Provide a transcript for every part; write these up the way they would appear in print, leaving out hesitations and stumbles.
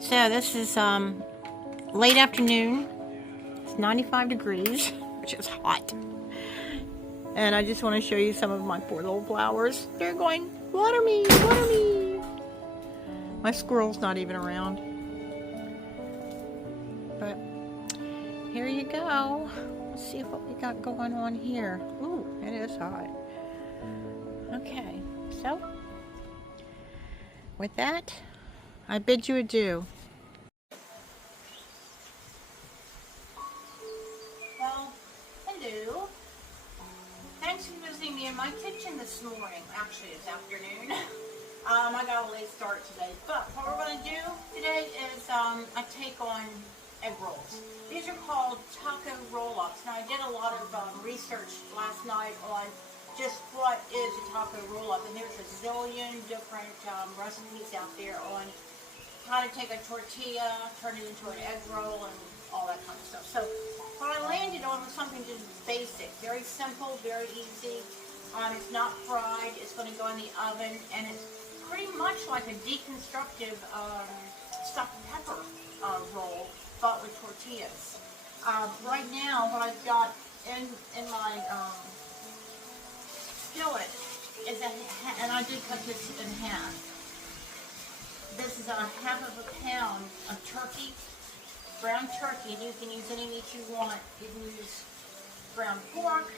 So this is late afternoon. It's 95 degrees, which is hot. And I just want to show you some of my poor little flowers. They're going, water me, water me. My squirrel's not even around. But here you go. Let's see what we got going on here. Ooh, it is hot. Okay, so with that, I bid you adieu. Well, hello. Thanks for visiting me in my kitchen this morning. Actually, it's afternoon. I got a late start today. But what we're going to do today is a take on egg rolls. These are called Taco Roll Ups. Now, I did a lot of research last night on just what is a taco roll up. And there's a zillion different recipes out there on how to take a tortilla, turn it into an egg roll, and all that kind of stuff. So what I landed on was something just basic, very simple, very easy. It's not fried. It's going to go in the oven, and it's pretty much like a deconstructive stuffed pepper roll, but with tortillas. Right now, what I've got in my skillet is and I did cut this in half. This is a half of a pound of turkey, ground turkey. You can use any meat you want. You can use ground pork,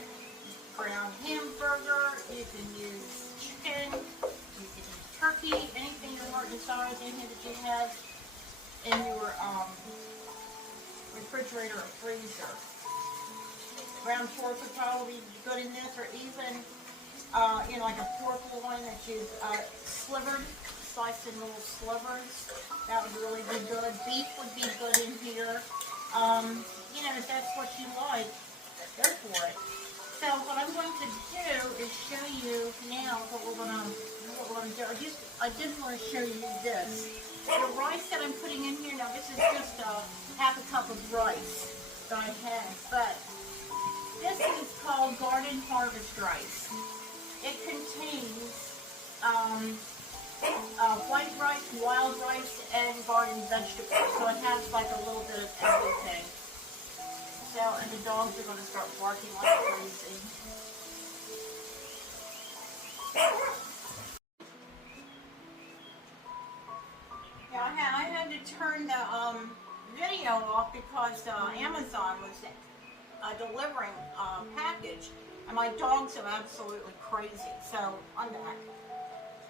ground hamburger, you can use chicken, you can use turkey, anything your heart desires, anything that you have in your refrigerator or freezer. Ground pork would probably be good in this, or even like a pork loin that you've slivered, sliced in little slivers. That would really be good. Beef would be good in here. If that's what you like, go for it. So what I'm going to do is show you now what we're going to do. I did want to show you this. The rice that I'm putting in here, now this is just half a cup of rice that I have, but this is called Garden Harvest rice. It contains white rice, wild rice, and garden vegetables. So it has like a little bit of everything. So, and the dogs are going to start barking like crazy. Yeah, I had to turn the video off because Amazon was delivering a package, and my dogs are absolutely crazy. So I'm back.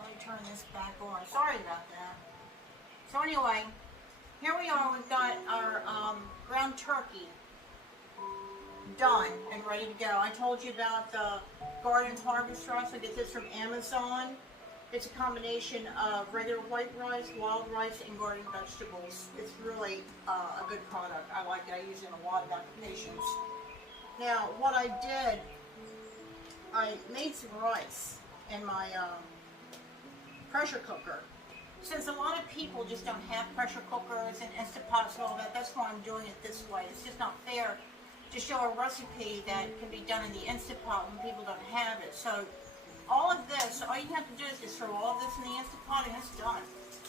Let me turn this back on. Sorry about that. So anyway, here we are. We've got our ground turkey done and ready to go. I told you about the Garden Harvest rice. I get this from Amazon. It's a combination of regular white rice, wild rice, and garden vegetables. It's really a good product. I like it. I use it in a lot of applications. Now, what I did, I made some rice in my pressure cooker. Since a lot of people just don't have pressure cookers and Instant Pots and all that, that's why I'm doing it this way. It's just not fair to show a recipe that can be done in the Instant Pot when people don't have it. So all of this, all you have to do is just throw all of this in the Instant Pot and it's done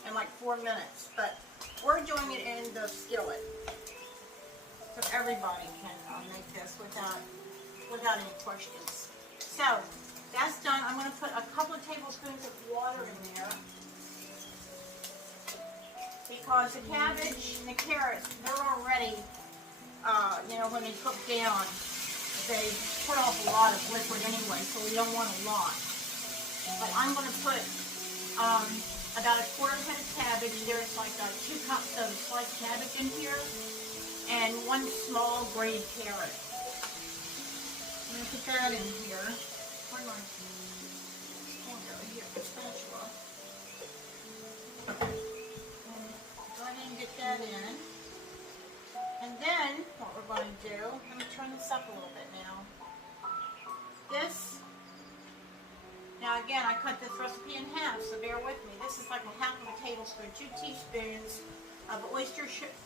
in like 4 minutes. But we're doing it in the skillet. So everybody can make this without any questions. So that's done. I'm going to put a couple of tablespoons of water in there because the cabbage and the carrots, they're already, when they cook down, they put off a lot of liquid anyway, so we don't want a lot. But I'm going to put about a quarter head of cabbage. There's like 2 cups of sliced cabbage in here, and 1 small grated carrot. I'm going to put that in here. Where am I? Here, the spatula. And go ahead and get that in. And then, what we're going to do, let me turn this up a little bit now. Now again, I cut this recipe in half, so bear with me. This is like a half of a tablespoon, 2 teaspoons of oyster sauce,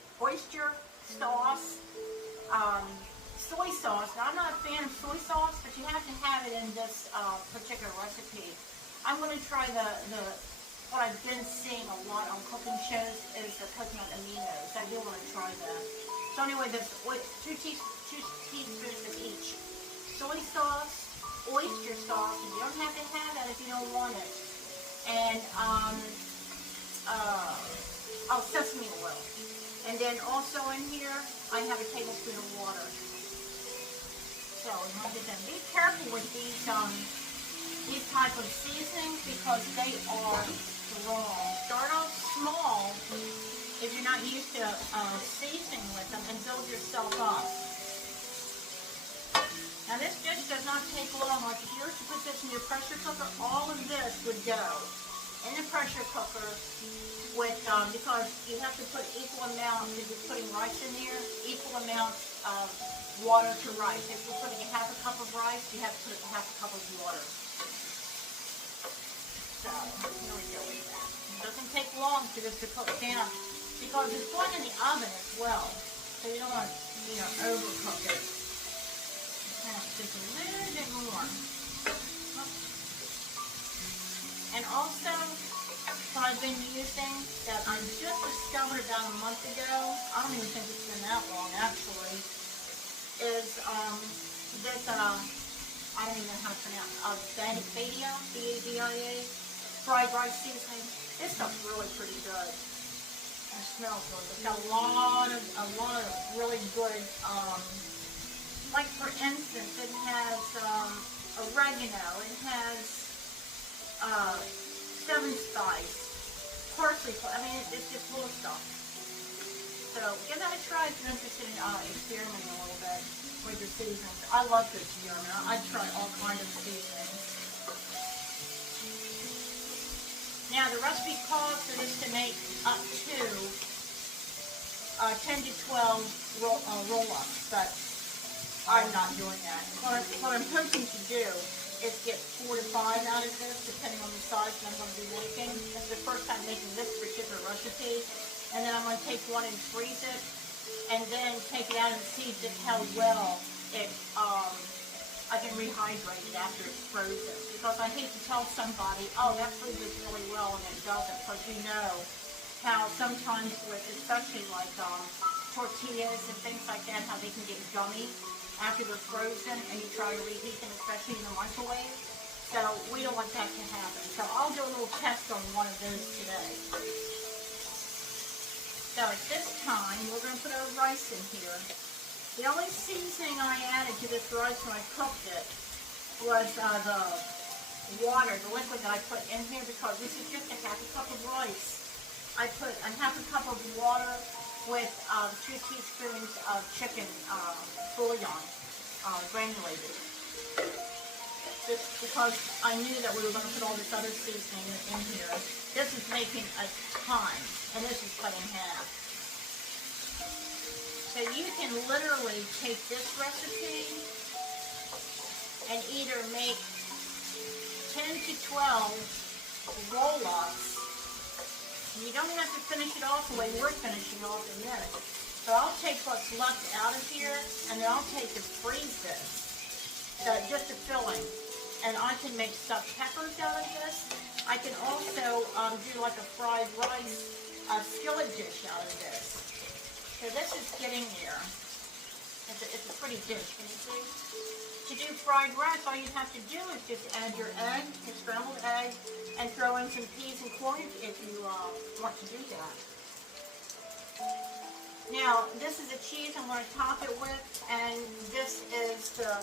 soy sauce. Now I'm not a fan of soy sauce, but you have to have it in this particular recipe. I'm going to try the what I've been seeing a lot on cooking shows is the coconut aminos. I do want to try that. So anyway, there's 2 teaspoons of each soy sauce, oyster sauce, and you don't have to have that if you don't want it. And sesame oil. And then also in here, I have a tablespoon of water. So I'll get them. Be careful with these type of seasonings because they are strong. Start off small if you're not used to seasoning with them and build yourself up. Now this dish does not take long. Like if you were to put this in your pressure cooker, all of this would go in the pressure cooker with, because you have to put equal amounts, if you're putting rice in there, equal amounts of water to rice. If you're putting a half a cup of rice, you have to put a half a cup of water. So, here we go with that. It doesn't take long for this to cook down because it's going in the oven as well. So you don't want to, overcook it. Just a little bit more. And also, what I've been using that I just discovered about a month ago, I don't even think it's been that long actually, is this, I don't even know how to pronounce it, Badia, B-A-D-I-A, fried rice seasoning. This stuff's really pretty good. It smells good. It's got a lot of really good, like for instance, it has oregano, it has seven spice, parsley, I mean, it's just full of stuff. So give that a try if you're interested in experimenting a little bit with your seasonings. I love good experiment. I try all kinds of seasonings. Now the recipe calls for this to make up to 10 to 12 roll-ups, but I'm not doing that. What I'm hoping to do is get 4 to 5 out of this, depending on the size that I'm going to be making. This is the first time making this particular recipe. And then I'm going to take one and freeze it, and then take it out and see just how well it, I can rehydrate it after it's frozen. Because I hate to tell somebody, oh, that freezes really well, and it doesn't. Because you know how sometimes with, especially like tortillas and things like that, how they can get gummy after they're frozen, and you try to reheat them, especially in the microwave. So we don't want that to happen. So I'll do a little test on one of those today. So at this time, we're going to put our rice in here. The only seasoning I added to this rice when I cooked it was the water, the liquid that I put in here, because this is just a half a cup of rice. I put a half a cup of water with 2 teaspoons of chicken bouillon, granulated. Just because I knew that we were going to put all this other seasoning in here. This is making a ton, and this is cut in half. So you can literally take this recipe and either make 10 to 12 roll-ups. You don't have to finish it off the way we're finishing off in this. But I'll take what's left out of here, and then I'll take and freeze this. So just a filling. And I can make stuffed peppers out of this. I can also do like a fried rice skillet dish out of this. So this is getting there. It's a pretty dish, can you see? To do fried rice, all you have to do is just add your egg, your scrambled egg, and throw in some peas and corn if you want to do that. Now, this is the cheese I'm going to top it with, and this is the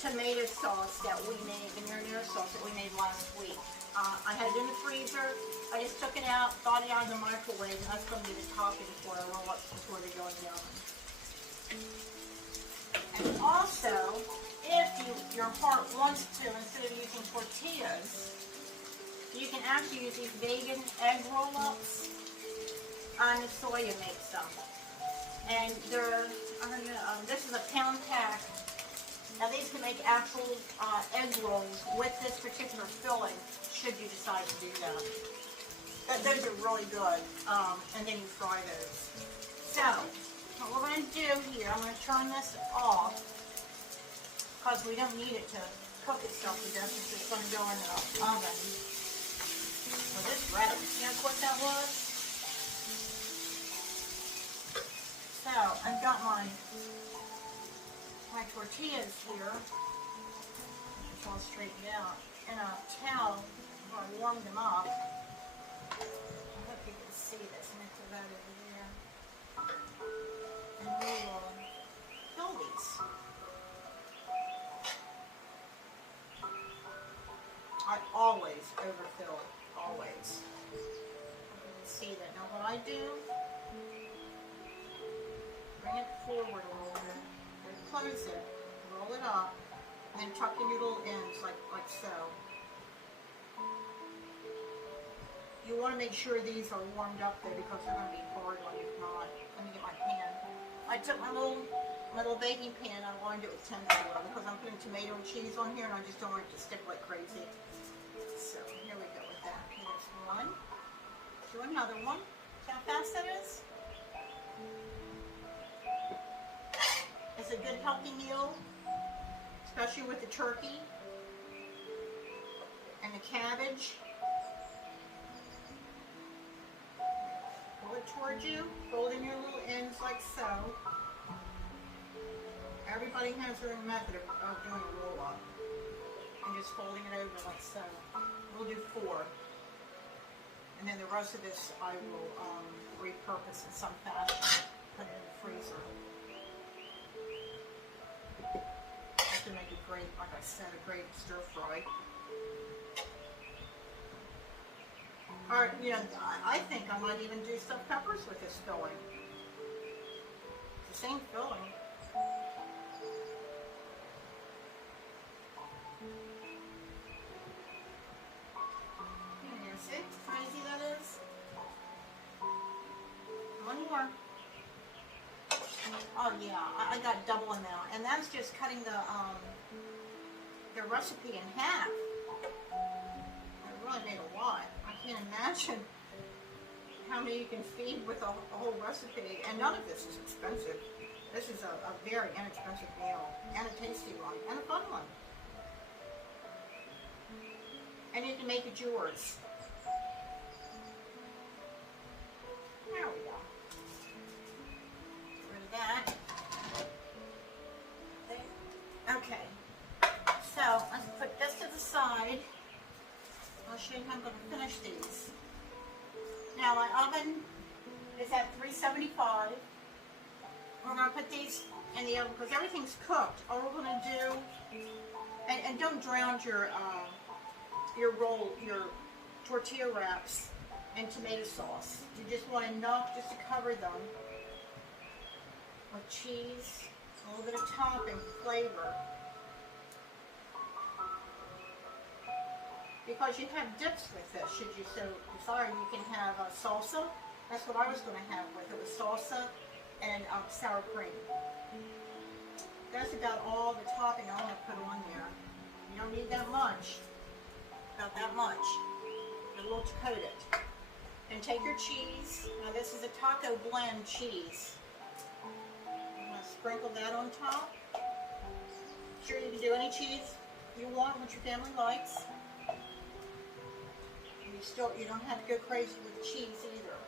tomato sauce that we made, the marinara sauce that we made last week. I had it in the freezer. I just took it out, thawed it out in the microwave, and that's going to be the topping for our roll-ups before they go in the oven. And also, if your heart wants to, instead of using tortillas, you can actually use these vegan egg roll-ups. And Soya makes them. And they're, this is a pound pack. Now these can make actual egg rolls with this particular filling, should you decide to do that. Those are really good, and then you fry those. So, what we're going to do here, I'm going to turn this off, because we don't need it to cook itself to death, it's just going to go in the oven. Well, this ready. See how quick that was? So, I've got my tortillas here, which I'll straighten out, and a towel where I warmed them up. I hope you can see this. I'm going to put that over there. And we will fill these. I always overfill, always. You can see that. Now what I do, bring it forward a little bit, then close it, roll it up, and then tuck in your little ends like so. You want to make sure these are warmed up though, because they're going to be hard when you're not. Let me get my pan. I took my little baking pan, I lined it with tinfoil because I'm putting tomato and cheese on here and I just don't want it to stick like crazy. So here we go with that. Here's one. Do another one. See how fast that is? It's a good healthy meal, especially with the turkey and the cabbage. Pull it towards you, fold in your little ends like so. Everybody has their own method of doing a roll up. And just folding it over like so. We'll do 4. And then the rest of this I will repurpose in some fashion. Put it in the freezer. Just to make a great, like I said, a great stir fry. Or, you know, I think I might even do stuffed peppers with this filling. It's the same filling. See how easy that is? One more. Oh yeah, I got double amount, and that's just cutting the recipe in half. I really made a lot. I can't imagine how many you can feed with a whole recipe, and none of this is expensive. This is a very inexpensive meal, and a tasty one, and a fun one. And you can make it yours. There we go. Get rid of that. Okay. So, let's put this to the side. I'll show you how I'm going to finish these. Now, my oven is at 375. We're going to put these in the oven because everything's cooked. All we're going to do, and don't drown your tortilla wraps in tomato sauce. You just want enough just to cover them with cheese, a little bit of topping, flavor. Because you have dips with this, should you so desire. You can have salsa. That's what I was going to have with it, was salsa and sour cream. That's about all the topping I want to put on there. You don't need that much. About that much. A little to coat it. And take your cheese. Now this is a taco blend cheese. I'm going to sprinkle that on top. Sure, you can do any cheese you want, what your family likes. You don't have to go crazy with the cheese either.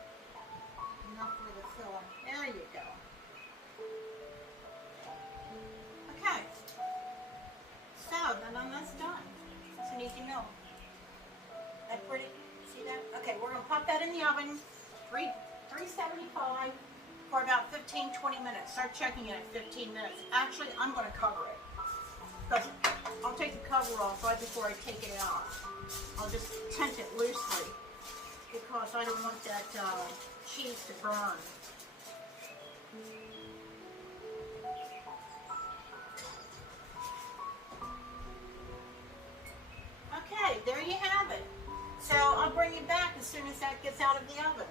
Enough for the filling. There you go. Okay. So, then that's done. It's an easy meal. That pretty? See that? Okay, we're going to pop that in the oven, 375 for about 15-20 minutes. Start checking it at 15 minutes. Actually, I'm going to cover it. Because I'll take the cover off right before I take it out. I'll just tent it loosely because I don't want that cheese to burn. Okay, there you have it. So I'll bring you back as soon as that gets out of the oven.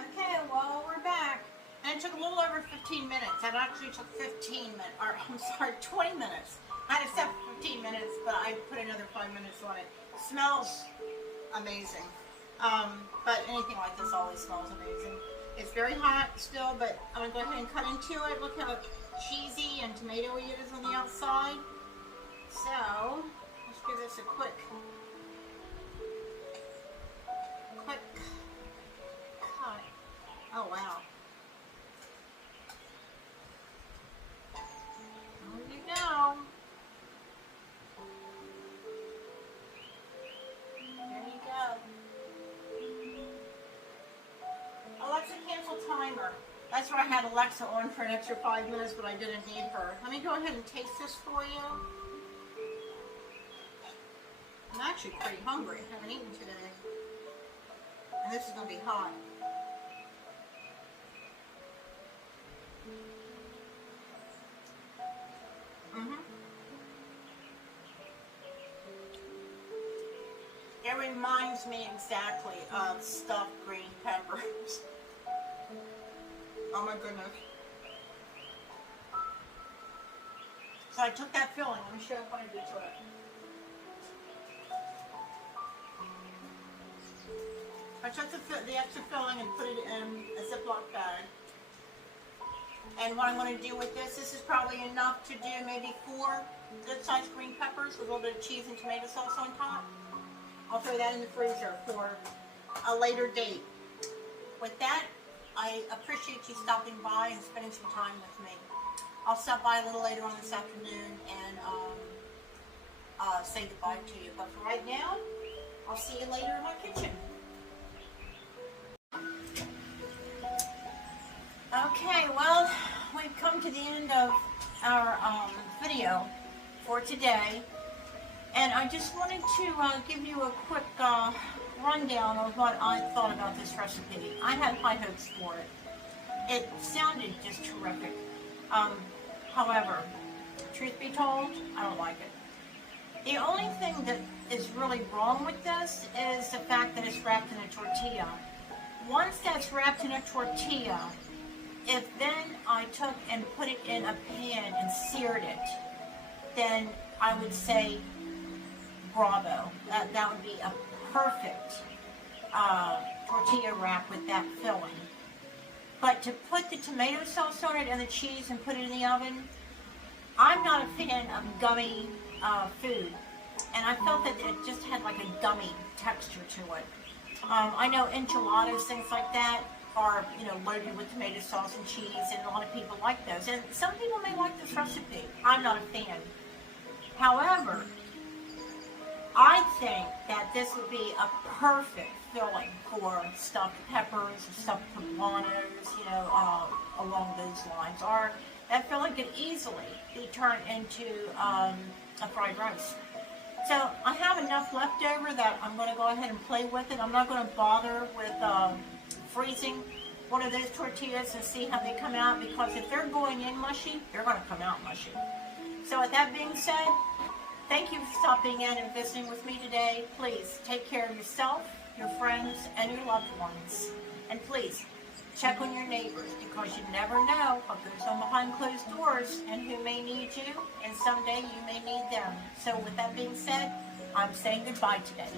Okay, well, we're back. And it took a little over 15 minutes. That actually took 15 minutes, or I'm sorry, 20 minutes. I had it set for 15 minutes, but I put another 5 minutes on it. Smells amazing. But anything like this always smells amazing. It's very hot still, but I'm going to go ahead and cut into it. Look how cheesy and tomatoey it is on the outside. So, let's give this a quick cut. Oh wow. There you go. There you go. Alexa, cancel timer. That's where I had Alexa on for an extra 5 minutes, but I didn't need her. Let me go ahead and taste this for you. I'm actually pretty hungry. I haven't eaten today. And this is going to be hot. It reminds me exactly of stuffed green peppers. Oh my goodness. So I took that filling. Let me show you what I did to it. I took the extra filling and put it in a Ziploc bag. And what I'm going to do with this is probably enough to do maybe 4 good-sized green peppers with a little bit of cheese and tomato sauce on top. I'll throw that in the freezer for a later date. With that, I appreciate you stopping by and spending some time with me. I'll stop by a little later on this afternoon and say goodbye to you. But for right now, I'll see you later in my kitchen. Okay, well, we've come to the end of our video for today. And I just wanted to give you a quick rundown of what I thought about this recipe. I had high hopes for it. It sounded just terrific. However, truth be told, I don't like it. The only thing that is really wrong with this is the fact that it's wrapped in a tortilla. Once that's wrapped in a tortilla, if then I took and put it in a pan and seared it, then I would say bravo. That would be a perfect tortilla wrap with that filling. But to put the tomato sauce on it and the cheese and put it in the oven, I'm not a fan of gummy food. And I felt that it just had like a gummy texture to it. I know enchiladas, things like that, are loaded with tomato sauce and cheese, and a lot of people like those. And some people may like this recipe. I'm not a fan. However, I think that this would be a perfect filling for stuffed peppers, stuffed poblanos, along those lines. Or that filling could easily be turned into a fried rice. So I have enough left over that I'm going to go ahead and play with it. I'm not going to bother with freezing one of those tortillas and see how they come out, because if they're going in mushy, they're going to come out mushy. So with that being said, thank you for stopping in and visiting with me today. Please take care of yourself, your friends, and your loved ones. And please, check on your neighbors, because you never know what goes on behind closed doors and who may need you, and someday you may need them. So with that being said, I'm saying goodbye today.